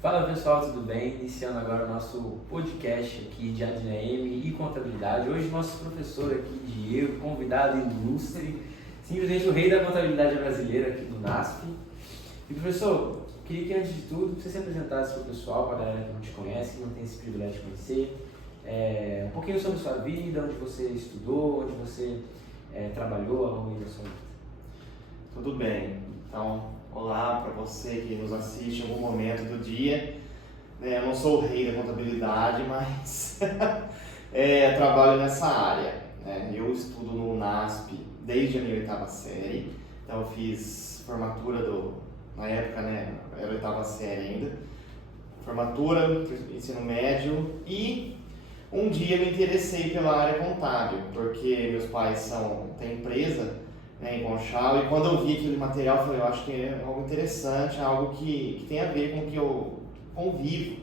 Fala pessoal, tudo bem? Iniciando agora o nosso podcast aqui de ADM e contabilidade. Hoje nosso professor aqui, Diego, convidado ilustre, simplesmente o rei da contabilidade brasileira aqui do NASP. E professor, queria que antes de tudo você se apresentasse para o pessoal, para a galera que não te conhece, que não tem esse privilégio de conhecer, um pouquinho sobre a sua vida, onde você estudou, onde você trabalhou ao longo da sua vida. Tudo bem, então olá para você que nos assiste em algum momento do dia. Eu não sou o rei da contabilidade, mas trabalho nessa área. Eu estudo no NASP desde a minha oitava série, então eu fiz formatura na época, era a oitava série ainda, formatura, ensino médio, e um dia me interessei pela área contábil, porque meus pais têm empresa em Conchal, e quando eu vi aquele material, eu falei, eu acho que é algo interessante, algo que tem a ver com o que eu convivo,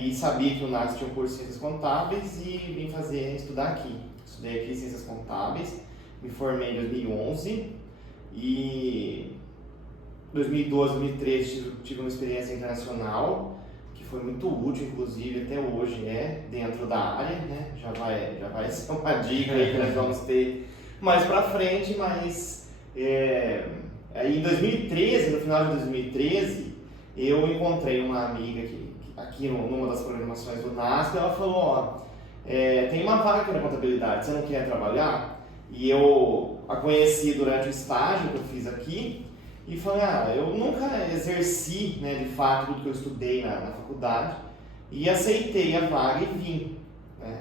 e sabia que o NASP tinha um curso de Ciências Contábeis e vim estudar aqui. Estudei aqui Ciências Contábeis, me formei em 2011 e 2012, 2013 tive uma experiência internacional que foi muito útil, inclusive até hoje dentro da área, já vai ser uma dica aí que nós vamos ter mais pra frente, mas aí em 2013, no final de 2013, eu encontrei uma amiga aqui numa das programações do NASP, ela falou, tem uma vaga aqui na contabilidade, você não quer trabalhar? E eu a conheci durante o estágio que eu fiz aqui, e falei, eu nunca exerci, de fato, tudo que eu estudei na faculdade, e aceitei a vaga e vim.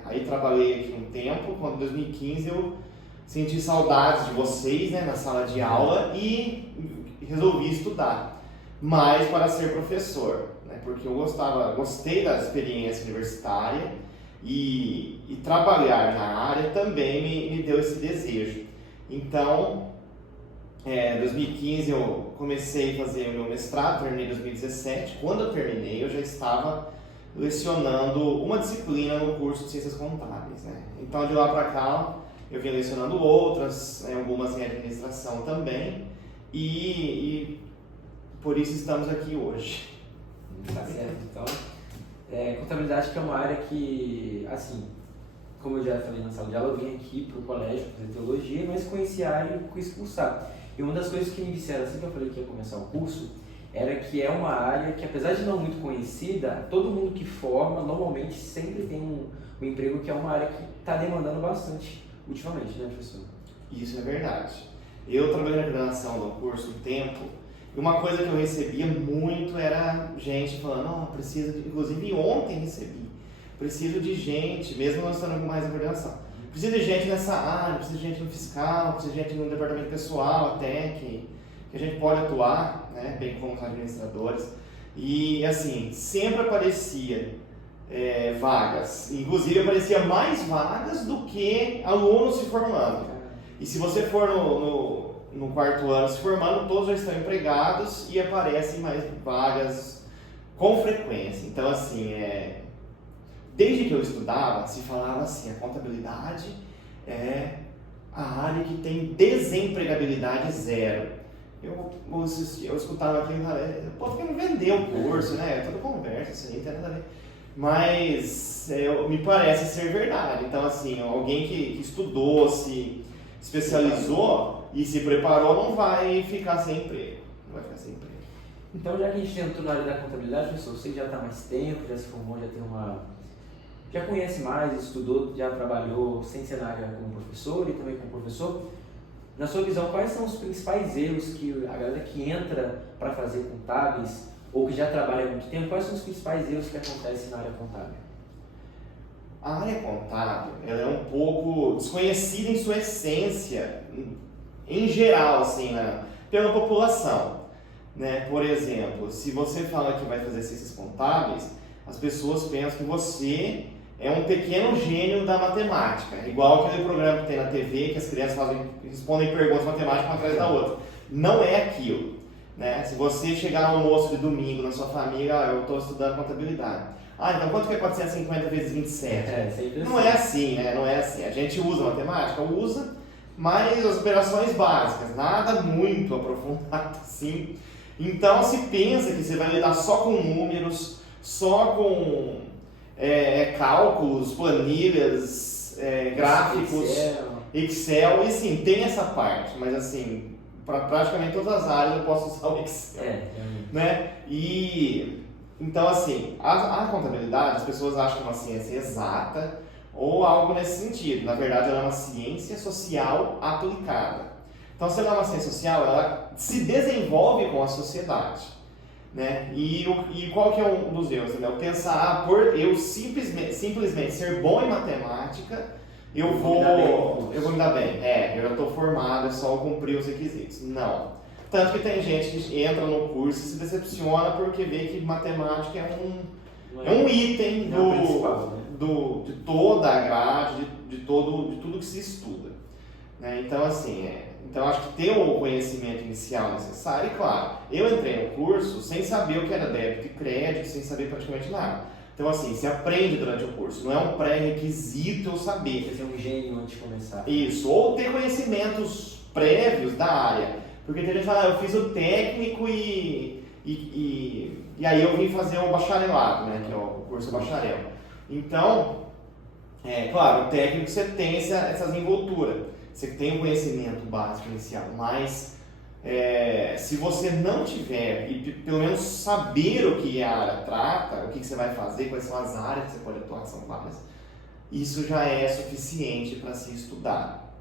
Aí trabalhei aqui um tempo, quando em 2015 eu senti saudades de vocês, na sala de aula, e resolvi estudar, mas para ser professor, porque eu gostei da experiência universitária e trabalhar na área também me deu esse desejo. Então, em 2015 eu comecei a fazer o meu mestrado, terminei em 2017. Quando eu terminei, eu já estava lecionando uma disciplina no curso de Ciências Contábeis. Então, de lá para cá, eu vim lecionando outras, algumas em administração também, e por isso estamos aqui hoje. Tá certo, então, contabilidade que é uma área que, assim, como eu já falei na sala de aula, eu vim aqui para o colégio fazer teologia, mas conheci a área e quis cursar. E uma das coisas que me disseram assim que eu falei que ia começar o curso, era que é uma área que, apesar de não muito conhecida, todo mundo que forma, normalmente sempre tem um emprego, que é uma área que está demandando bastante ultimamente, professor? Isso é verdade. Eu trabalhei na coordenação do curso um tempo, e uma coisa que eu recebia muito era gente falando, inclusive ontem recebi, preciso de gente, mesmo não estando mais na coordenação, preciso de gente nessa área, preciso de gente no fiscal, preciso de gente no departamento pessoal até, que a gente pode atuar, bem como os administradores, e assim, sempre aparecia vagas, inclusive aparecia mais vagas do que alunos se formando. E se você for no quarto ano se formando, todos já estão empregados e aparecem mais vagas com frequência. Então, assim, desde que eu estudava, se falava assim, a contabilidade é a área que tem desempregabilidade zero. Eu escutava aquilo e falava, pô, por que não vendeu o curso, Toda conversa, isso aí, não tem nada a ver. Mas me parece ser verdade. Então, assim, alguém que estudou, se especializou e se preparou não vai ficar sem emprego. Então, já que a gente entrou na área da contabilidade, professor, você já está há mais tempo, já se formou, já conhece mais, estudou, já trabalhou sem ser na área como professor e também como professor. Na sua visão, quais são os principais erros que a galera que entra para fazer contábeis ou que já trabalha há muito tempo, quais são os principais erros que acontecem na área contábil? A área contábil ela é um pouco desconhecida em sua essência, em geral, assim, pela população. Por exemplo, se você fala que vai fazer ciências contábeis, as pessoas pensam que você é um pequeno gênio da matemática, igual aquele programa que tem na TV, que as crianças respondem perguntas matemáticas uma atrás da outra. Não é aquilo. Se você chegar no almoço de domingo na sua família, eu estou estudando contabilidade. Então quanto que é 450 vezes 27? Não é assim, Não é assim. A gente usa matemática? Usa, mas as operações básicas, nada muito aprofundado assim. Então se pensa que você vai lidar só com números, só com cálculos, planilhas, gráficos, Excel, e sim, tem essa parte, mas assim, para praticamente todas as áreas eu posso usar o Excel. Né? E então assim, a contabilidade, as pessoas acham que é uma ciência exata ou algo nesse sentido. Na verdade, ela é uma ciência social aplicada. Então, se ela é uma ciência social, ela se desenvolve com a sociedade, né? E qual que é um dos erros? Né? Pensar, por eu simplesmente ser bom em matemática, eu vou me dar bem. Eu já estou formado, é só eu cumprir os requisitos. Não. Tanto que tem gente que entra no curso e se decepciona porque vê que matemática é um item de toda a grade, de tudo que se estuda. Né? Então, assim, então acho que ter o conhecimento inicial necessário, e claro, eu entrei no curso sem saber o que era débito e crédito, sem saber praticamente nada. Então, assim, se aprende durante o curso, não é um pré-requisito eu saber. Quer ser um gênio antes de começar. Isso, ou ter conhecimentos prévios da área. Porque tem gente que fala, eu fiz o técnico e aí eu vim fazer o bacharelado, né, que é o curso bacharel. Então, claro, o técnico você tem essas envolturas, você tem um conhecimento básico inicial, mas se você não tiver, e pelo menos saber o que a área trata, o que você vai fazer, quais são as áreas que você pode atuar, que são várias, isso já é suficiente para se estudar.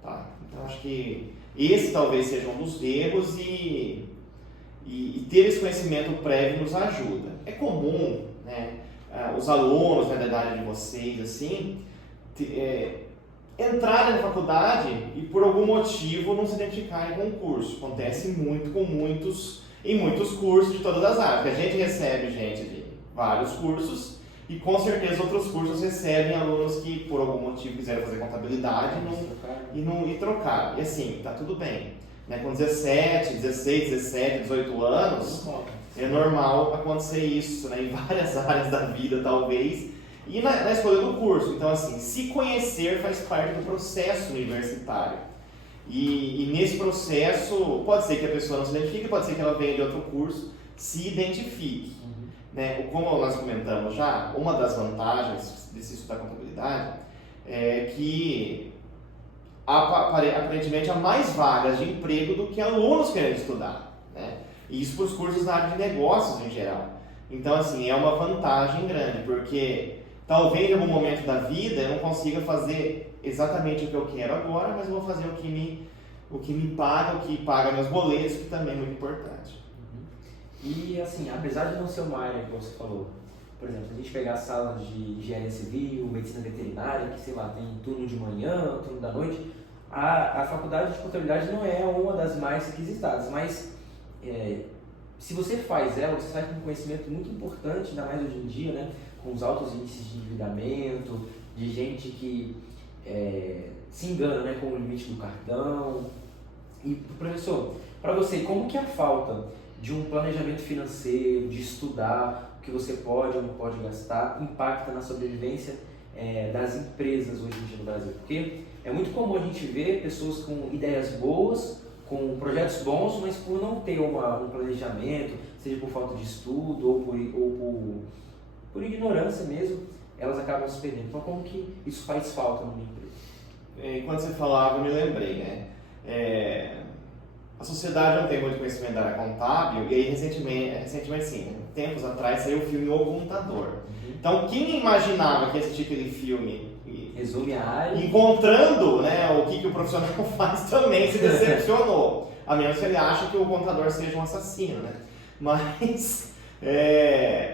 Tá? Então, acho que esse talvez seja um dos erros e ter esse conhecimento prévio nos ajuda. É comum, né, os alunos, né, da idade de vocês, assim, entrarem na faculdade e por algum motivo não se identificarem com o curso. Acontece muito em muitos cursos de todas as áreas. A gente recebe gente de vários cursos e com certeza outros cursos recebem alunos que por algum motivo quiseram fazer contabilidade e trocaram. E assim, tá tudo bem. Né? Com 17, 16, 17, 18 anos, é normal acontecer isso, né? Em várias áreas da vida, talvez, e na escolha do curso. Então, assim, se conhecer faz parte do processo universitário. E nesse processo, pode ser que a pessoa não se identifique, pode ser que ela venha de outro curso, se identifique. Né? Como nós comentamos já, uma das vantagens de se estudar contabilidade é que aparentemente há mais vagas de emprego do que alunos querendo estudar, né? E isso para os cursos na área de negócios em geral. Então, assim, é uma vantagem grande, porque talvez em algum momento da vida eu não consiga fazer exatamente o que eu quero agora, mas eu vou fazer o que me paga, o que paga meus boletos, que também é muito importante. E assim, apesar de não ser uma área que você falou, por exemplo, se a gente pegar salas de engenharia civil, medicina veterinária, que sei lá, tem turno de manhã, turno da noite, a faculdade de contabilidade não é uma das mais requisitadas, mas se você faz ela, você sai com um conhecimento muito importante, ainda mais hoje em dia, né, com os altos índices de endividamento, de gente que se engana, né, com o limite do cartão. E, professor, para você, como que a falta de um planejamento financeiro, de estudar o que você pode ou não pode gastar, impacta na sobrevivência das empresas hoje em dia no Brasil? Porque é muito comum a gente ver pessoas com ideias boas, com projetos bons, mas por não ter um planejamento, seja por falta de estudo ou por ignorância mesmo, elas acabam se perdendo. Então, como que isso faz falta numa empresa? Enquanto você falava, eu me lembrei, né? A sociedade não tem muito conhecimento da área contábil, e aí recentemente sim, tempos atrás saiu o filme O Contador. Então, quem imaginava que ia assistir aquele filme resume a área, encontrando, né, o que o profissional faz, também se decepcionou. A menos que ele ache que o contador seja um assassino, né? Mas,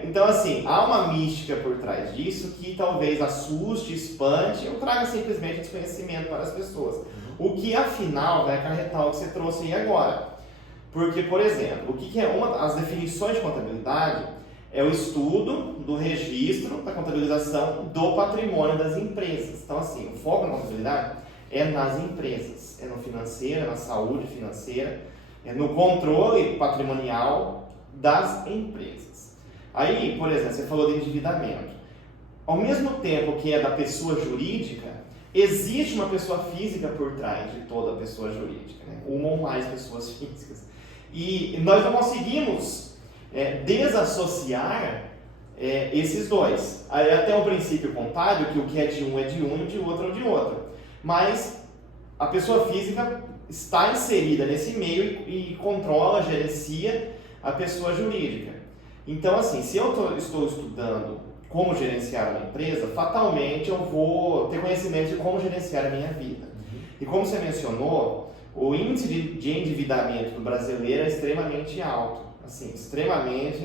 então assim, há uma mística por trás disso que talvez assuste, espante ou traga simplesmente desconhecimento para as pessoas. O que afinal vai acarretar o que você trouxe aí agora. Porque, por exemplo, o que é as definições de contabilidade é o estudo do registro, da contabilização do patrimônio das empresas. Então, assim, o foco na contabilidade é nas empresas, é no financeiro, é na saúde financeira, é no controle patrimonial das empresas. Aí, por exemplo, você falou de endividamento. Ao mesmo tempo que é da pessoa jurídica, existe uma pessoa física por trás de toda pessoa jurídica, né? Uma ou mais pessoas físicas. E nós não conseguimos desassociar esses dois. Aí até um princípio contábil, que o que é de um é de um e o de outro é de outro. Mas a pessoa física está inserida nesse meio e controla, gerencia a pessoa jurídica. Então, assim, se eu estou estudando como gerenciar uma empresa, fatalmente eu vou ter conhecimento de como gerenciar a minha vida. E como você mencionou, o índice de endividamento do brasileiro é extremamente alto. Assim, extremamente,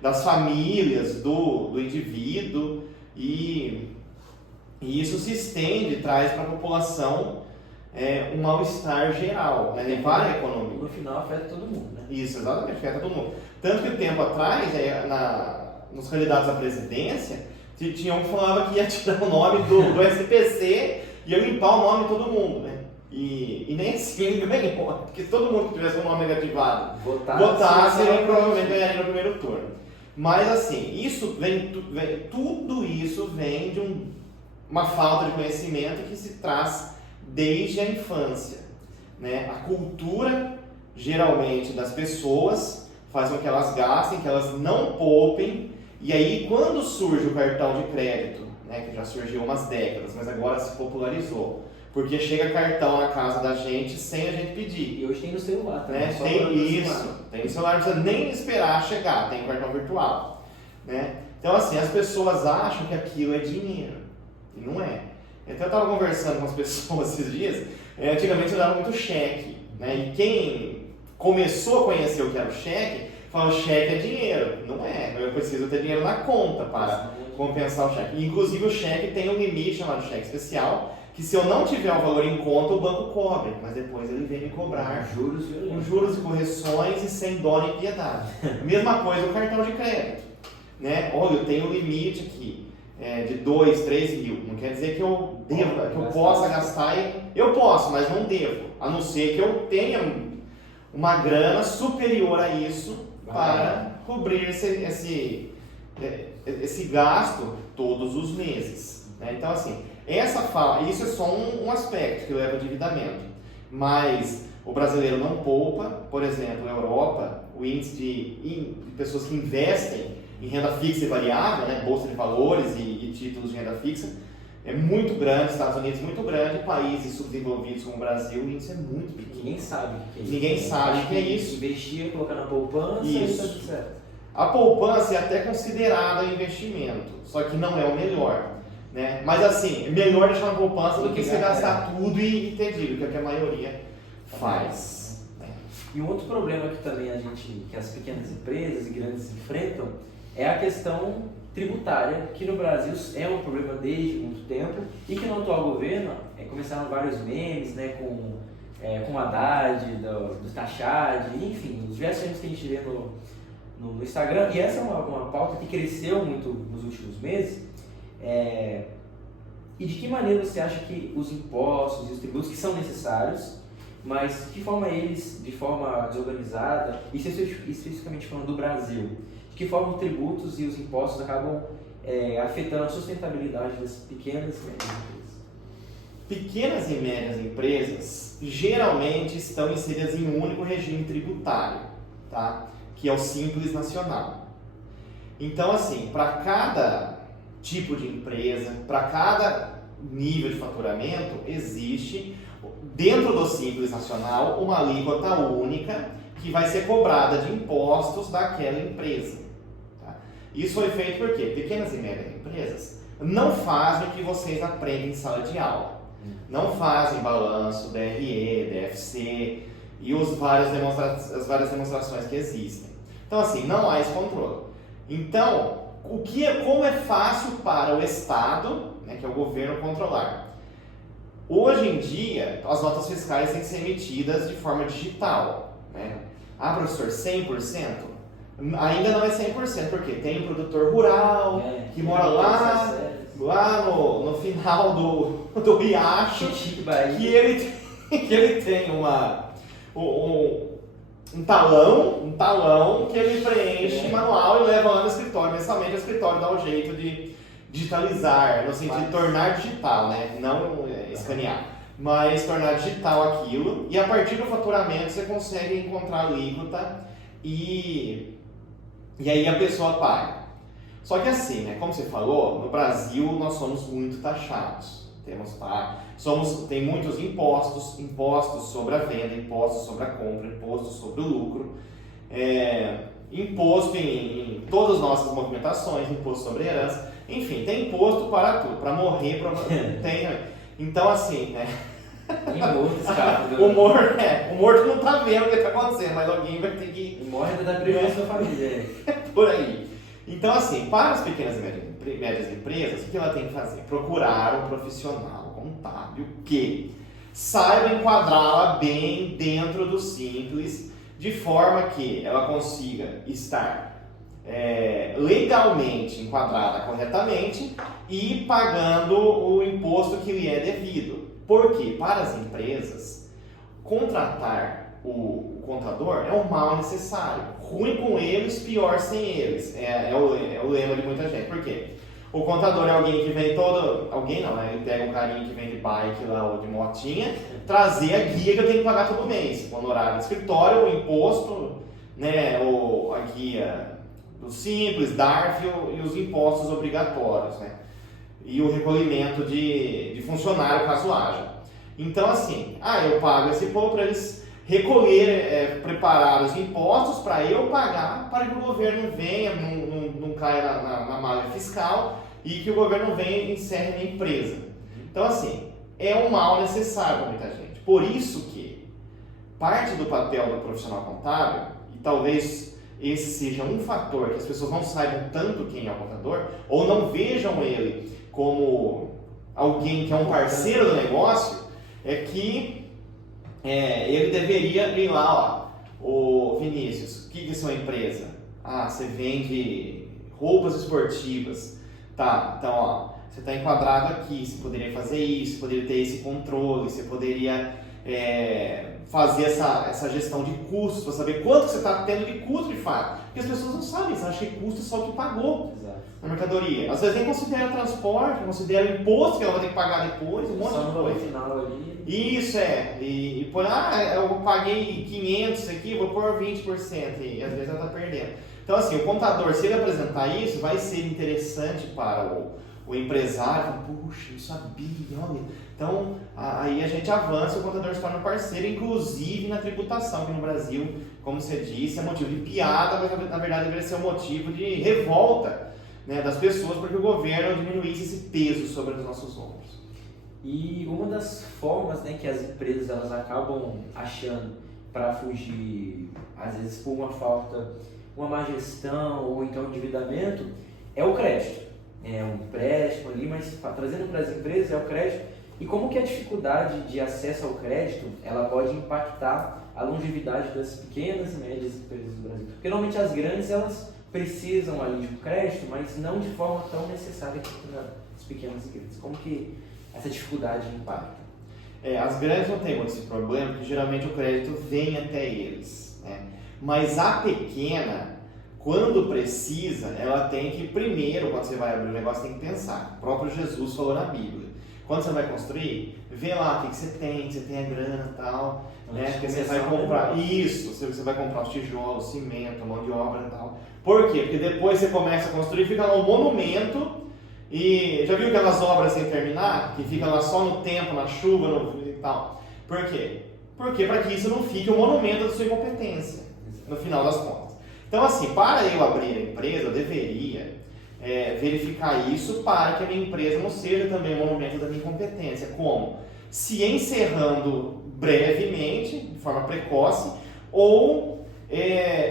das famílias, do indivíduo, e isso se estende, traz para a população um mal-estar geral, né? Para a economia. No final afeta todo mundo, né? Isso, exatamente, afeta todo mundo. Tanto que tempo atrás, nos candidatos à presidência, tinha um que falava que ia tirar o nome do SPC e ia limpar o nome de todo mundo, né? E nem assim ele ganhou, porque se todo mundo que tivesse um nome negativado votasse, ele provavelmente ganharia no primeiro turno. Mas assim, tudo isso vem de uma falta de conhecimento que se traz desde a infância, né? A cultura, geralmente, das pessoas faz com que elas gastem, que elas não poupem, e aí quando surge o cartão de crédito, né, que já surgiu há umas décadas, mas agora se popularizou, porque chega cartão na casa da gente sem a gente pedir. E hoje tem no celular também. Né? Tem isso, tem no celular, não precisa nem esperar chegar, tem o cartão virtual. Né? Então assim, as pessoas acham que aquilo é dinheiro, e não é. Então eu estava conversando com as pessoas esses dias, antigamente eu dava muito cheque, né? E quem começou a conhecer o que era o cheque, falou, cheque é dinheiro. Não é, eu preciso ter dinheiro na conta para compensar o cheque. Inclusive o cheque tem um limite chamado cheque especial, que se eu não tiver o valor em conta, o banco cobre, mas depois ele vem me cobrar com juros e correções e sem dó nem piedade. Mesma coisa o cartão de crédito. Né? Olha, eu tenho um limite aqui de 2, 3 mil. Não quer dizer que eu deva, que eu possa gastar. Eu posso, mas não devo. A não ser que eu tenha uma grana superior a isso para cobrir esse gasto todos os meses. Né? Então, assim, isso é só um aspecto que leva ao endividamento. Mas o brasileiro não poupa. Por exemplo, na Europa, o índice de pessoas que investem em renda fixa e variável, né, bolsa de valores e títulos de renda fixa, é muito grande, Estados Unidos muito grande, países subdesenvolvidos como o Brasil, o índice é muito pequeno. Ninguém sabe o que é isso. Ninguém sabe o que é isso. Investir, colocar na poupança e tá tudo certo. A poupança é até considerada investimento, só que não é o melhor. Né? Mas assim, é melhor deixar na poupança do que você gastar tudo e ter dívida, que é o que a maioria faz. Né? E um outro problema que também que as pequenas empresas e grandes enfrentam é a questão tributária, que no Brasil é um problema desde muito tempo e que no atual governo começaram vários memes, né, com o Haddad, do Tachad, enfim, os diversos memes que a gente vê no Instagram. E essa é uma pauta que cresceu muito nos últimos meses. E de que maneira você acha que os impostos e os tributos, que são necessários, mas de forma desorganizada, e especificamente falando do Brasil, de que forma os tributos e os impostos acabam afetando a sustentabilidade das pequenas e médias empresas? Pequenas e médias empresas geralmente estão inseridas em um único regime tributário, tá? Que é o Simples Nacional. Então, assim, para cada tipo de empresa, para cada nível de faturamento, existe dentro do Simples Nacional uma alíquota única que vai ser cobrada de impostos daquela empresa. Tá? Isso foi feito porque pequenas e médias empresas não fazem o que vocês aprendem em sala de aula. Não fazem balanço, DRE, DFC e as várias demonstrações que existem. Então, assim, não há esse controle. Então, como é fácil para o Estado, né, que é o governo, controlar? Hoje em dia, as notas fiscais têm que ser emitidas de forma digital. Né? Ah, professor, 100%? Ainda não é 100%, porque tem um produtor rural que mora lá no final do riacho, que ele tem um talão que ele preenche manual e leva lá no escritório. Mensalmente o escritório dá um jeito de digitalizar, no sentido de tornar digital, né? Não escanear. mas tornar digital aquilo, e a partir do faturamento você consegue encontrar alíquota e aí a pessoa paga. Só que assim, né, como você falou, no Brasil nós somos muito taxados. Tem muitos impostos sobre a venda, impostos sobre a compra, impostos sobre o lucro, imposto em todas as nossas movimentações, imposto sobre herança, enfim, tem imposto para tudo, para morrer, tem. Então assim, né? O morto não está vendo o que está acontecendo, mas alguém vai ter que... O morto ainda dá prejuízo à família. Por aí. Então assim, para as pequenas e médias empresas, o que ela tem que fazer? Procurar um profissional contábil que saiba enquadrá-la bem dentro do Simples, de forma que ela consiga estar legalmente enquadrada corretamente e pagando o imposto que lhe é devido. Porque, para as empresas, contratar o contador é um mal necessário. Ruim com eles, pior sem eles. É o lema de muita gente. Por quê? O contador é alguém que vem todo... Alguém não, né? Ele pega um carinha que vem de bike lá ou de motinha, trazer a guia que eu tenho que pagar todo mês. O honorário do escritório, o imposto, né? A guia do Simples, DARF e os impostos obrigatórios, né? E o recolhimento de funcionário caso haja. Então assim, eu pago esse povo para eles recolher, preparar os impostos para eu pagar, para que o governo venha, não caia na malha fiscal e que o governo venha e encerre a minha empresa. Então assim, é um mal necessário para muita gente. Por isso que parte do papel do profissional contábil, e talvez esse seja um fator que as pessoas não saibam tanto quem é o contador, ou não vejam ele como alguém que é um parceiro do negócio, é que ele deveria ir lá, o Vinícius, o que é sua empresa? Você vende roupas esportivas. Tá, então você está enquadrado aqui, você poderia fazer isso, você poderia ter esse controle, você poderia fazer essa gestão de custos, para saber quanto que você está tendo de custo de fato. Porque as pessoas não sabem, eles acham que custo é só o que pagou. Exato. Na mercadoria. Às vezes nem considera transporte, considera imposto que ela vai ter que pagar depois, um monte de coisa. Final ali. Isso e põe, eu paguei 500 aqui, vou pôr 20%, e às vezes ela está perdendo. Então assim, o contador, se ele apresentar isso, vai ser interessante para o empresário, puxa, não sabia, olha. Então, aí a gente avança, o contador se torna um parceiro, inclusive na tributação, que no Brasil, como você disse, é motivo de piada, mas na verdade deveria ser um motivo de revolta, né, das pessoas, porque o governo diminuísse esse peso sobre os nossos ombros. E uma das formas, né, que as empresas elas acabam achando para fugir, às vezes por uma falta, uma má gestão ou então endividamento, é o crédito. É um empréstimo ali, mas trazendo para as empresas é o crédito. E como que a dificuldade de acesso ao crédito ela pode impactar a longevidade das pequenas e médias empresas do Brasil? Porque normalmente as grandes elas precisam ali de um crédito, mas não de forma tão necessária quanto as pequenas e grandes. Como que essa dificuldade impacta? As grandes não têm muito esse problema, porque geralmente o crédito vem até eles, né? Mas a pequena, quando precisa, ela tem que, primeiro, quando você vai abrir o negócio, tem que pensar. O próprio Jesus falou na Bíblia. Quando você vai construir, vê lá o que você tem a grana e tal, né? Porque você vai comprar isso, você vai comprar os tijolos, cimento, mão de obra e tal. Por quê? Porque depois você começa a construir, fica lá um monumento, e já viu aquelas obras sem terminar? Que fica lá só no tempo, na chuva e tal. Por quê? Porque para que isso não fique um monumento da sua incompetência, no final das contas. Então assim, para eu abrir a empresa, eu deveria verificar isso para que a minha empresa não seja também um monumento da minha incompetência. Como? Se encerrando brevemente, de forma precoce, ou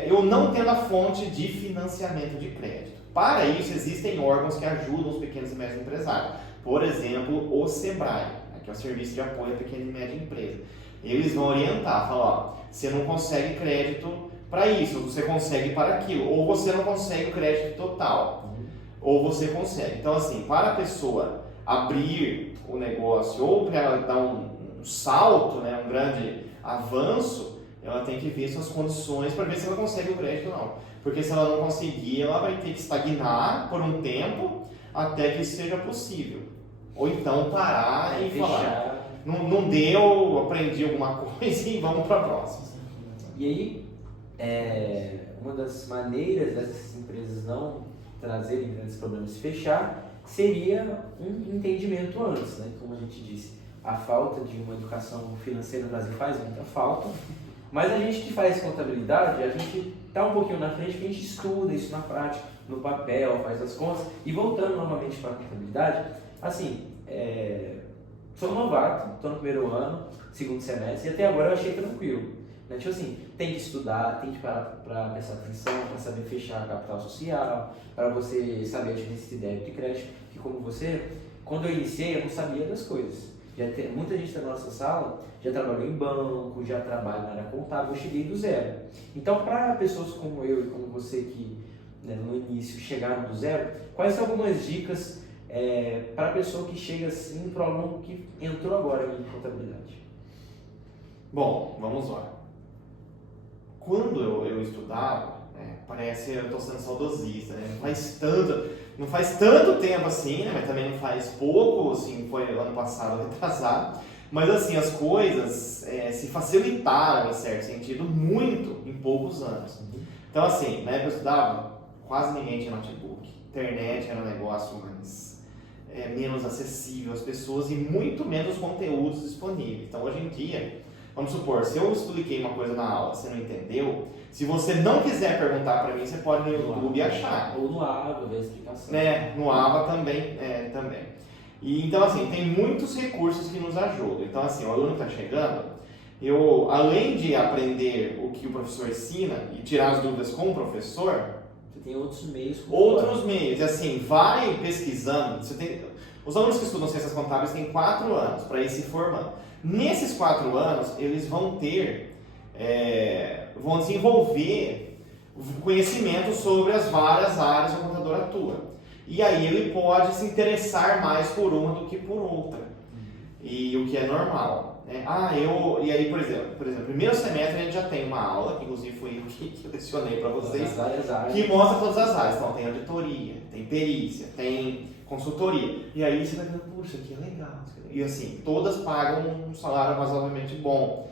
eu não tendo a fonte de financiamento de crédito. Para isso, existem órgãos que ajudam os pequenos e médios empresários. Por exemplo, o SEBRAE, que é o Serviço de Apoio à Pequena e Média Empresa. Eles vão orientar, falar, você não consegue crédito para isso, você consegue para aquilo, ou você não consegue o crédito total, ou você consegue. Então, assim, para a pessoa abrir o negócio, ou para ela dar um salto, né, um grande avanço, ela tem que ver suas condições para ver se ela consegue o crédito ou não. Porque se ela não conseguir, ela vai ter que estagnar por um tempo até que isso seja possível. Ou então parar e falar, não deu, aprendi alguma coisa e vamos para a próxima. E aí, uma das maneiras dessas empresas não trazerem grandes problemas e fechar seria um entendimento antes, né? Como a gente disse, a falta de uma educação financeira no Brasil faz muita falta, mas a gente que faz contabilidade, a gente está um pouquinho na frente, porque a gente estuda isso na prática, no papel, faz as contas. E voltando novamente para a contabilidade, assim, sou novato, estou no primeiro ano, segundo semestre, e até agora eu achei tranquilo. Né? Tipo assim, tem que estudar, tem que parar para prestar atenção, para saber fechar a capital social, para você saber a diferença de débito e crédito, que como você, quando eu iniciei, eu não sabia das coisas. Muita gente da nossa sala já trabalhou em banco, já trabalha na área contábil, eu cheguei do zero. Então, para pessoas como eu e como você que no início chegaram do zero, quais são algumas dicas para a pessoa que chega assim, para o aluno que entrou agora em contabilidade? Bom, vamos lá. Quando eu estudava, parece que eu estou sendo saudosista, né? Não faz tanto tempo assim, né? Mas também não faz pouco, assim, foi ano passado, retrasado. Mas assim, as coisas se facilitaram, em certo sentido, muito em poucos anos. Então assim, na época eu estudava, quase ninguém tinha notebook. Internet era um negócio mais menos acessível às pessoas e muito menos conteúdos disponíveis. Então hoje em dia, vamos supor, se eu expliquei uma coisa na aula, você não entendeu, se você não quiser perguntar para mim, você pode no YouTube achar. Ou no AVA, ver a explicação. No AVA também. E, então, assim, tem muitos recursos que nos ajudam. Então, assim, o aluno que está chegando, além de aprender o que o professor ensina e tirar as dúvidas com o professor, você tem outros meios. E assim, vai pesquisando. Os alunos que estudam ciências contábeis têm 4 anos para ir se formando. Nesses 4 anos, eles vão desenvolver conhecimento sobre as várias áreas que o contador atua. E aí ele pode se interessar mais por uma do que por outra. E o que é normal. Né? E aí, por exemplo, primeiro semestre a gente já tem uma aula, que inclusive foi eu que lecionei para vocês, que mostra todas as áreas. Então tem auditoria, tem perícia, tem consultoria. E aí você vai vendo, puxa, que legal. E assim, todas pagam um salário razoavelmente bom.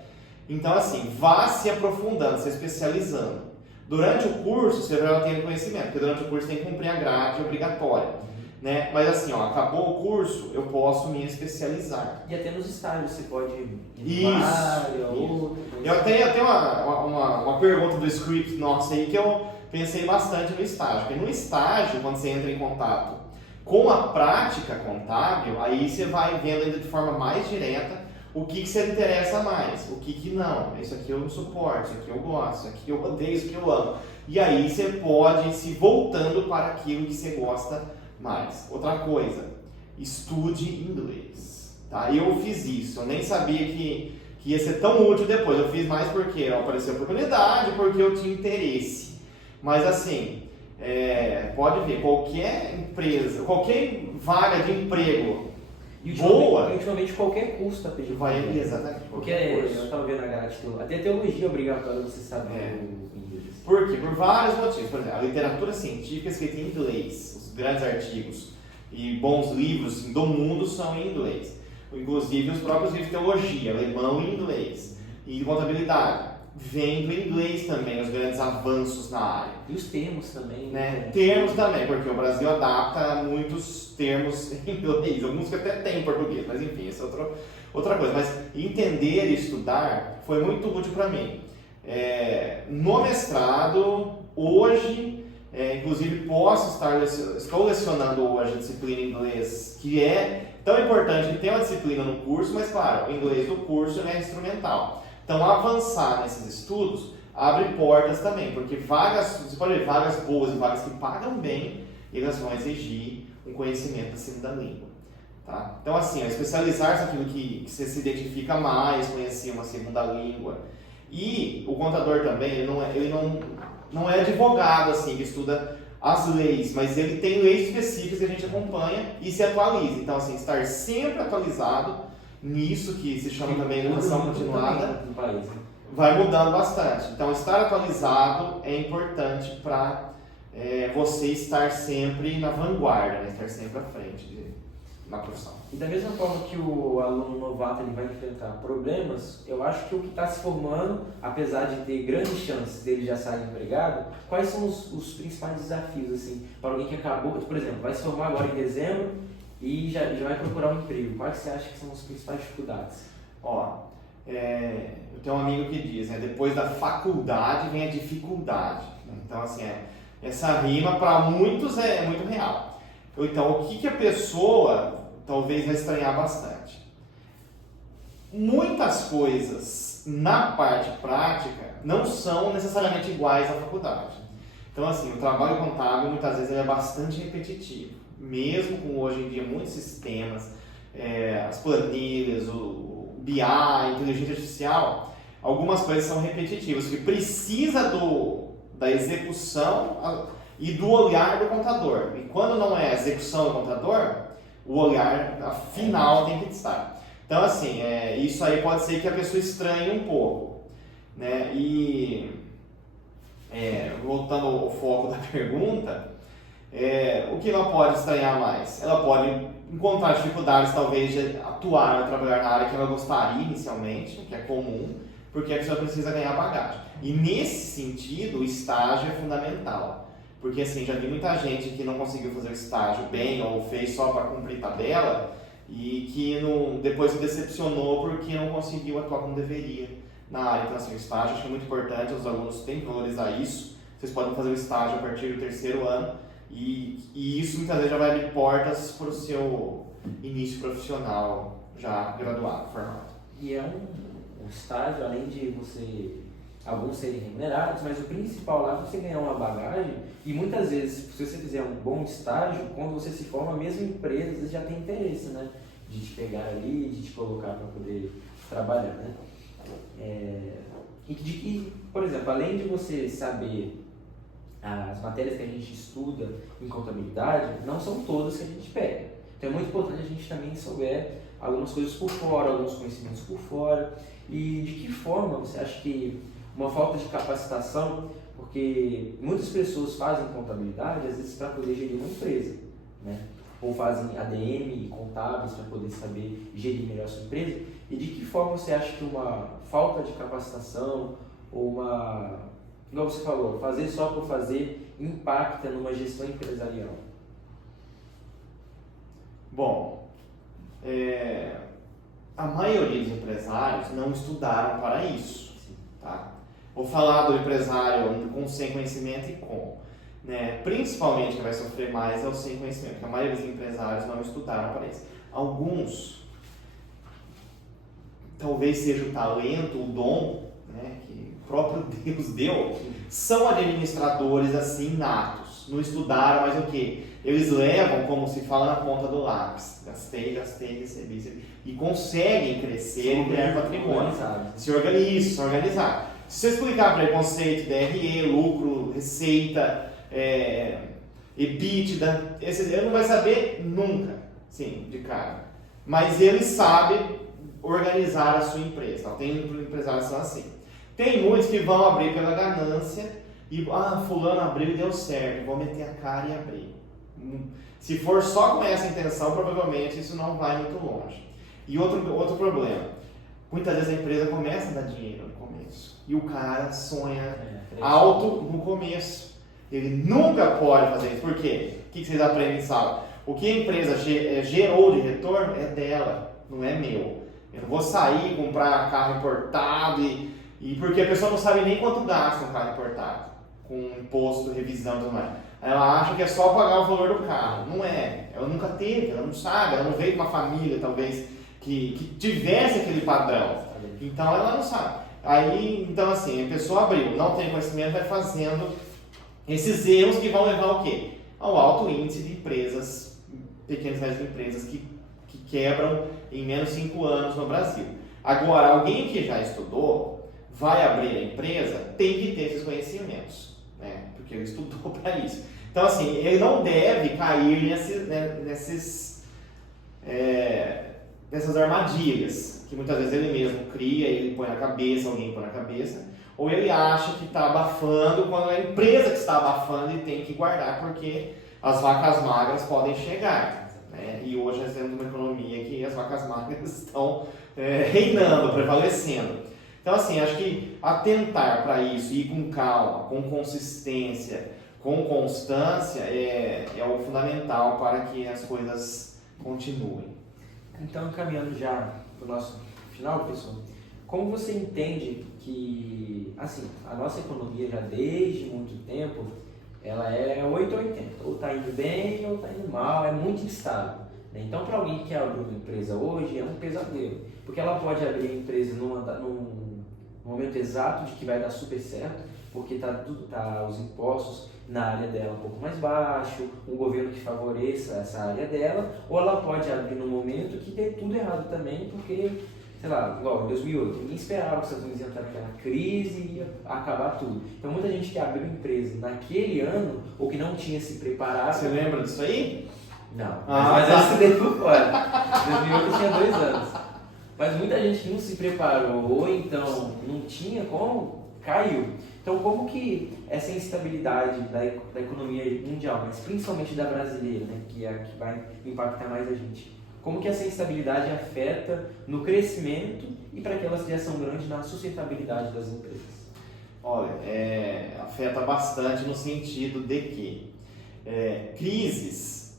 Então assim, vá se aprofundando, se especializando. Durante o curso, você já tem conhecimento, porque durante o curso tem que cumprir a grade obrigatória. Né? Mas assim, acabou o curso, eu posso me especializar. E até nos estágios você pode ir Isso. Eu tenho uma pergunta do script nosso aí que eu pensei bastante no estágio. Porque no estágio, quando você entra em contato com a prática contábil, aí você vai vendo ainda de forma mais direta o que você interessa mais, o que não. Isso aqui eu não suporto, isso aqui eu gosto, isso aqui eu odeio, isso aqui eu amo. E aí você pode ir se voltando para aquilo que você gosta mais. Outra coisa, estude inglês. Tá? Eu fiz isso, eu nem sabia que ia ser tão útil depois. Eu fiz mais porque apareceu a oportunidade, porque eu tinha interesse. Mas assim, pode ver, qualquer empresa, qualquer vaga de emprego boa, ultimamente qualquer curso está pedindo. Exatamente. Porque eu estava vendo a grade, até teologia obrigatória você sabe o inglês. Por quê? Por vários motivos. Por exemplo, a literatura científica escrita em inglês, os grandes artigos e bons livros do mundo são em inglês. Inclusive os próprios livros de teologia, alemão e inglês. E contabilidade, vem do inglês também, os grandes avanços na área. E os termos também. Né? Termos também, porque o Brasil adapta muitos termos em inglês, alguns que até tem em português, mas enfim, isso é outra coisa. Mas entender e estudar foi muito útil para mim. No mestrado, hoje, inclusive estou lecionando hoje a disciplina em inglês, que é tão importante que tem uma disciplina no curso, mas claro, o inglês do curso é instrumental. Então, avançar nesses estudos abre portas também, porque você pode ver vagas boas e vagas que pagam bem, elas vão exigir um conhecimento da segunda língua. Tá? Então, assim, especializar-se naquilo que você se identifica mais, conhecer uma segunda língua. E o contador também, ele não é advogado, assim, que estuda as leis, mas ele tem leis específicas que a gente acompanha e se atualiza. Então, assim, estar sempre atualizado nisso que se chama também educação continuada, vai mudando bastante. Então, estar atualizado é importante para você estar sempre na vanguarda, né? Estar sempre à frente. na profissão. E da mesma forma que o aluno novato ele vai enfrentar problemas, eu acho que o que está se formando, apesar de ter grandes chances dele já sair empregado, quais são os principais desafios assim, para alguém que acabou, por exemplo, vai se formar agora em dezembro e já vai procurar um emprego? Quais você acha que são as principais dificuldades? Eu tenho um amigo que diz, né, depois da faculdade vem a dificuldade. Então, assim, essa rima para muitos é muito real. Então, o que a pessoa talvez vai estranhar bastante? Muitas coisas na parte prática não são necessariamente iguais à faculdade. Então, assim, o trabalho contábil muitas vezes é bastante repetitivo. Mesmo com hoje em dia muitos sistemas, as planilhas, o BI, a inteligência artificial, algumas coisas são repetitivas, que precisa da execução e do olhar do contador. E quando não é a execução do contador, o olhar final tem que estar. Então, assim, isso aí pode ser que a pessoa estranhe um pouco, né? E, voltando ao foco da pergunta, o que ela pode estranhar mais? Ela pode encontrar dificuldades, talvez, de atuar ou trabalhar na área que ela gostaria inicialmente, que é comum, porque a pessoa precisa ganhar bagagem. E nesse sentido, o estágio é fundamental. Porque assim, já vi muita gente que não conseguiu fazer o estágio bem ou fez só para cumprir tabela e que depois se decepcionou porque não conseguiu atuar como deveria na área. Então assim, o estágio acho que é muito importante, os alunos têm que valorizar isso. Vocês podem fazer o estágio a partir do 3º ano e isso muitas vezes já vai abrir portas para o seu início profissional já graduado, formado. E é um estágio, além de alguns serem remunerados, mas o principal lá é você ganhar uma bagagem e muitas vezes, se você fizer um bom estágio, quando você se forma, a mesma empresa às vezes já tem interesse, né? De te pegar ali, de te colocar para poder trabalhar, né? E, por exemplo, além de você saber as matérias que a gente estuda em contabilidade, não são todas que a gente pega. Então é muito importante a gente também souber algumas coisas por fora, alguns conhecimentos por fora. E de que forma você acha que uma falta de capacitação, porque muitas pessoas fazem contabilidade às vezes para poder gerir uma empresa, né? Ou fazem ADM e contábeis para poder saber gerir melhor a sua empresa. E de que forma você acha que uma falta de capacitação ou igual você falou, fazer só por fazer impacta numa gestão empresarial? Bom, a maioria dos empresários não estudaram para isso. Tá? Vou falar do empresário com sem conhecimento e com. Né? Principalmente quem vai sofrer mais é o sem conhecimento, porque a maioria dos empresários não estudaram para isso. Alguns, talvez seja o talento, o dom, né, que o próprio Deus deu, são administradores assim natos. Não estudaram, mas o quê? Eles levam, como se fala, na ponta do lápis. Gastei, recebi. E conseguem crescer e criar patrimônio. Se organizar. Se você explicar para ele conceito, DRE, lucro, receita, EBITDA, ele não vai saber nunca, sim, de cara. Mas ele sabe organizar a sua empresa. Então, tem empresários que são assim. Tem muitos que vão abrir pela ganância e, fulano abriu e deu certo, vou meter a cara e abrir. Se for só com essa intenção, provavelmente isso não vai muito longe. E outro problema, muitas vezes a empresa começa a dar dinheiro no começo e o cara sonha alto no começo. Ele nunca pode fazer isso. Por quê? O que vocês aprendem em sala? O que a empresa gerou de retorno é dela, não é meu. Eu não vou sair, comprar carro importado e porque a pessoa não sabe nem quanto gasta um carro importado, com imposto, revisão e tudo mais. Ela acha que é só pagar o valor do carro. Não é. Ela nunca teve, ela não sabe, ela não veio de uma família, talvez, que tivesse aquele padrão. Então ela não sabe. Aí, então assim, a pessoa abriu, não tem conhecimento, vai fazendo esses erros que vão levar ao quê? Ao alto índice de empresas, pequenas e médias empresas que quebram em menos de 5 anos no Brasil. Agora, alguém que já estudou, vai abrir a empresa, tem que ter esses conhecimentos, né? Porque ele estudou para isso. Então, assim, ele não deve cair nessas armadilhas, que muitas vezes ele mesmo cria, ele põe na cabeça, alguém põe na cabeça, ou ele acha que está abafando, quando é a empresa que está abafando e tem que guardar, porque as vacas magras podem chegar. né? E hoje nós temos uma economia que as vacas magras estão reinando, prevalecendo. Então, assim, acho que atentar para isso, ir com calma, com consistência, com constância, é o fundamental para que as coisas continuem. Então, caminhando já para o nosso final, pessoal, como você entende que, assim, a nossa economia já desde muito tempo, ela é 880, ou está indo bem ou está indo mal, é muito instável. Né? Então, para alguém que quer abrir uma empresa hoje, é um pesadelo, porque ela pode abrir a empresa num momento exato de que vai dar super certo, porque tá os impostos na área dela um pouco mais baixo, um governo que favoreça essa área dela, ou ela pode abrir num momento que dê tudo errado também, porque, sei lá, igual em 2008, ninguém esperava que os Estados Unidos iam entrar naquela crise e ia acabar tudo. Então muita gente que abriu empresa naquele ano, ou que não tinha se preparado... Você lembra disso aí? Não, mas eu estudei por fora. Em 2008 eu tinha 2 anos. Mas muita gente não se preparou, ou então não tinha como, caiu. Então, como que essa instabilidade da economia mundial, mas principalmente da brasileira, né, que é a que vai impactar mais a gente, como que essa instabilidade afeta no crescimento e para aquela criação grande na sustentabilidade das empresas? Olha, afeta bastante no sentido de que crises,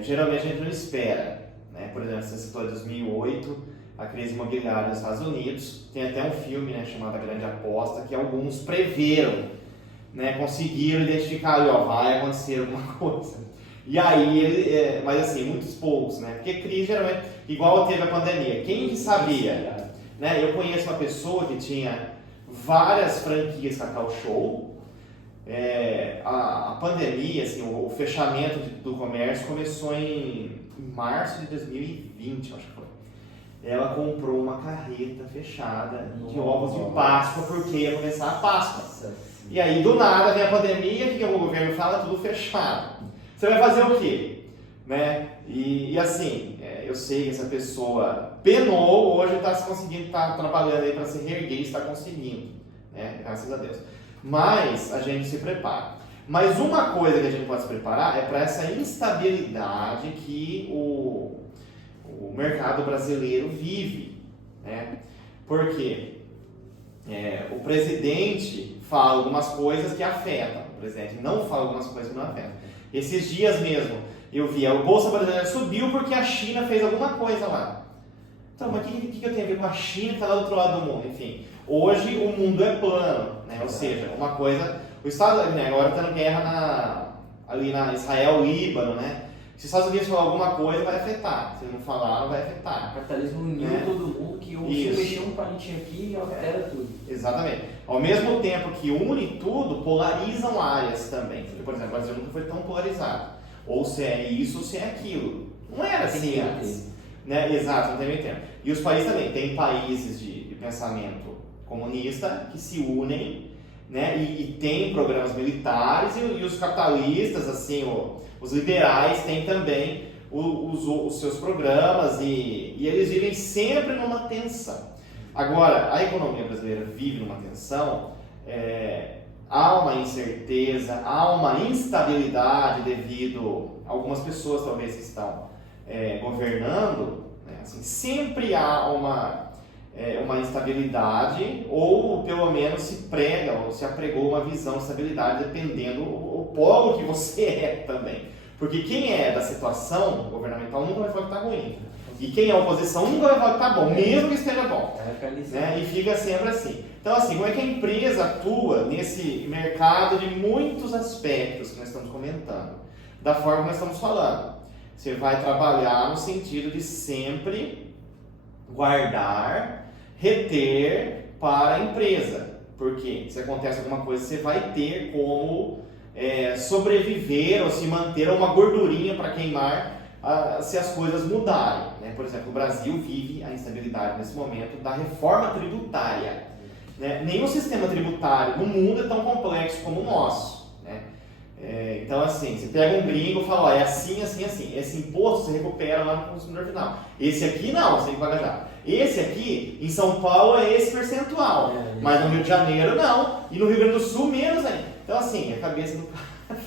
geralmente a gente não espera. Né? Por exemplo, você citou 2008, a crise imobiliária nos Estados Unidos, tem até um filme, né, chamado A Grande Aposta, que alguns preveram, né, conseguiram identificar ali, vai acontecer alguma coisa. E aí, mas assim, muitos poucos, né, porque crise geralmente, igual teve a pandemia, quem que sabia? Né? Eu conheço uma pessoa que tinha várias franquias Cacau Show. A pandemia, assim, o fechamento do comércio começou em março de 2020, acho que foi. Ela comprou uma carreta fechada de ovos de Páscoa, porque ia começar a Páscoa. Nossa. E aí, do nada, vem a pandemia, o que o governo fala? Tudo fechado. Você vai fazer o quê? Né? E assim, eu sei que essa pessoa penou, hoje está conseguindo, está trabalhando aí para se reerguer, está conseguindo, né? Graças a Deus. Mas a gente se prepara. Mas uma coisa que a gente pode se preparar é para essa instabilidade que o mercado brasileiro vive, né? Porque o presidente fala algumas coisas que afetam, o presidente não fala algumas coisas que não afetam. Esses dias mesmo eu vi, o Bolsa Brasileira subiu porque a China fez alguma coisa lá. Então, mas o que eu tenho a ver com a China que está lá do outro lado do mundo? Enfim, hoje o mundo é plano, né? Ou seja, uma coisa... O Estado, né, agora está em guerra ali na Israel, Líbano, né? Se os Estados Unidos falar alguma coisa, vai afetar. Se não falar, não vai afetar. O capitalismo uniu todo mundo, que se mexer um palitinho aqui e altera tudo. Exatamente. Ao mesmo tempo que une tudo, polarizam áreas também. Porque, por exemplo, o Brasil nunca foi tão polarizado. Ou se é isso ou se é aquilo. Não era assim antes. Né? Exato, não tem meio tempo. E os países também. Tem países de pensamento comunista que se unem, né? E tem programas militares e os capitalistas, assim, os liberais têm também os seus programas e eles vivem sempre numa tensão. Agora, a economia brasileira vive numa tensão, há uma incerteza, há uma instabilidade devido a algumas pessoas talvez que estão governando, né? Assim, sempre há uma instabilidade, ou pelo menos se prega ou se apregou uma visão de estabilidade, dependendo o polo que você é também. Porque quem é da situação governamental nunca vai falar que está ruim. E quem é oposição nunca vai falar que está bom, mesmo que esteja bom. Né? E fica sempre assim. Então, assim, como é que a empresa atua nesse mercado de muitos aspectos que nós estamos comentando? Da forma que nós estamos falando. Você vai trabalhar no sentido de sempre guardar, reter para a empresa. Porque se acontece alguma coisa, você vai ter como sobreviver ou se manter uma gordurinha para queimar se as coisas mudarem. Né? Por exemplo, o Brasil vive a instabilidade nesse momento da reforma tributária. Né? Nenhum sistema tributário no mundo é tão complexo como o nosso. Né? Então, assim, você pega um gringo e fala, é assim, assim, assim. Esse imposto você recupera lá no consumidor final. Esse aqui não, você tem que pagar já. Esse aqui, em São Paulo, é esse percentual. Mas no Rio de Janeiro, não. E no Rio Grande do Sul, menos ainda. Então, assim, a cabeça do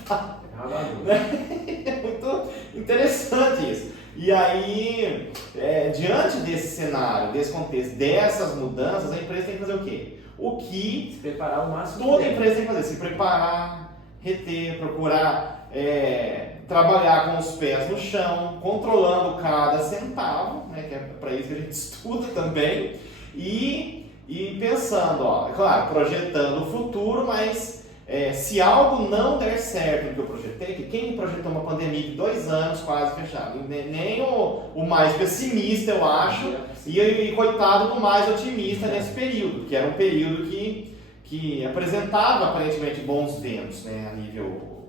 cara... É muito interessante E aí, diante desse cenário, desse contexto, dessas mudanças, a empresa tem que fazer o quê? O que se preparar o máximo toda empresa tem que fazer, se preparar, reter, procurar trabalhar com os pés no chão, controlando cada centavo, né, que é para isso que a gente estuda também, e pensando, ó, é claro, projetando o futuro, mas se algo não der certo no que eu projetei, que quem projetou uma pandemia de 2 anos quase fechado, nem o mais pessimista, eu acho, e coitado do mais otimista nesse período, que era um período que apresentava aparentemente bons ventos, né, a nível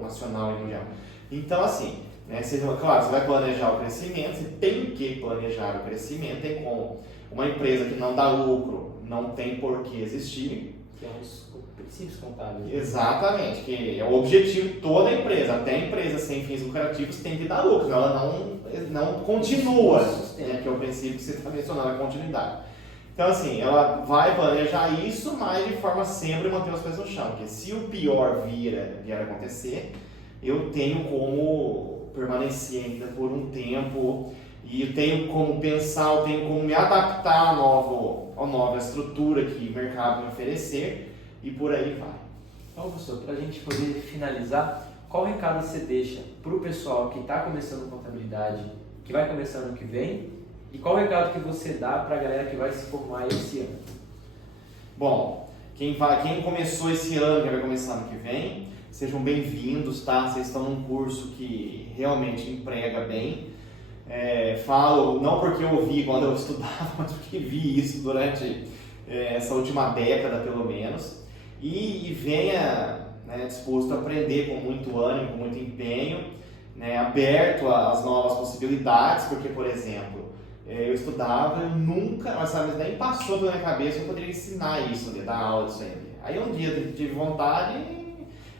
nacional e mundial. Então, assim, né, claro, você vai planejar o crescimento, você tem que planejar o crescimento, tem como uma empresa que não dá lucro, não tem por que existir. Que é os princípios contábeis. Exatamente, que é o objetivo de toda a empresa, até a empresa sem fins lucrativos tem que dar lucro, ela não continua, né, que é o princípio que você está mencionando, a continuidade. Então, assim, ela vai planejar isso, mas de forma sempre manter os pés no chão, porque se o pior vier a acontecer, eu tenho como permanecer ainda por um tempo, e eu tenho como pensar, eu tenho como me adaptar à nova estrutura que o mercado me oferecer, e por aí vai. Então, professor, para a gente poder finalizar, qual recado você deixa para o pessoal que está começando contabilidade, que vai começar ano que vem, e qual recado que você dá para a galera que vai se formar esse ano? Bom, quem começou esse ano, que vai começar ano que vem, sejam bem-vindos, tá? Vocês estão num curso que realmente emprega bem. Falo, não porque eu ouvi quando eu estudava, mas porque vi isso durante essa última década, pelo menos. E venha, né, disposto a aprender com muito ânimo, com muito empenho, né, aberto às novas possibilidades, porque, por exemplo, eu estudava, eu nunca, mas nem passou pela minha cabeça que eu poderia ensinar isso, dar aula disso aí. Aí um dia eu tive vontade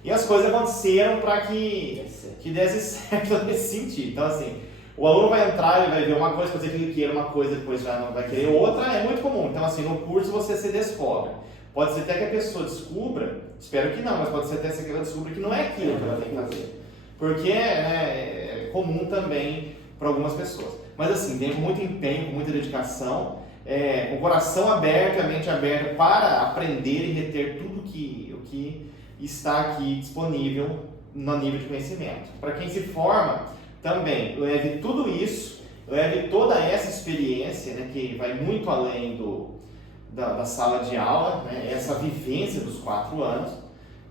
e as coisas aconteceram para que desse certo nesse sentido. Então, assim, o aluno vai entrar, ele vai ver uma coisa, pode ser que ele queira uma coisa, depois já não vai querer outra, é muito comum. Então, assim, no curso você se descobre. Pode ser até que a pessoa descubra, espero que não, mas pode ser até que ela descubra que não é aquilo que ela tem que fazer. Porque é comum também para algumas pessoas. Mas assim, tem com muito empenho, com muita dedicação, com o coração aberto, a mente aberta para aprender e reter tudo o que está aqui disponível no nível de conhecimento. Para quem se forma, também leve tudo isso, leve toda essa experiência, né, que vai muito além da sala de aula, né, essa vivência dos 4 anos,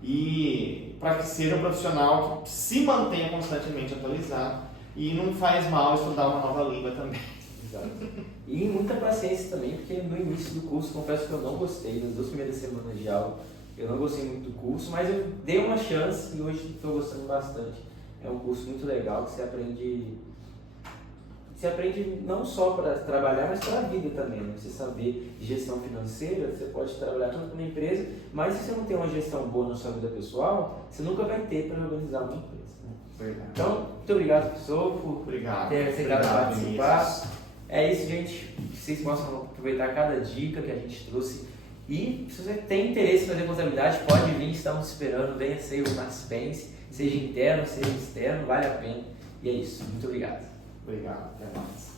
e para que seja um profissional que se mantenha constantemente atualizado. E não faz mal estudar uma nova língua também. Exato. E muita paciência também, porque no início do curso, confesso que eu não gostei, nas 2 primeiras semanas de aula, eu não gostei muito do curso, mas eu dei uma chance e hoje estou gostando bastante. É um curso muito legal que você aprende não só para trabalhar, mas para a vida também, né? Você saber gestão financeira, você pode trabalhar tanto numa empresa, mas se você não tem uma gestão boa na sua vida pessoal, você nunca vai ter para organizar uma empresa. Então, muito obrigado, professor, por ter aceitado participar. É isso, gente. Vocês possam aproveitar cada dica que a gente trouxe. E se você tem interesse em fazer contabilidade, pode vir, estamos esperando. Venha ser o Participência, seja interno, seja externo, vale a pena. E é isso. Muito obrigado. Obrigado. Até mais.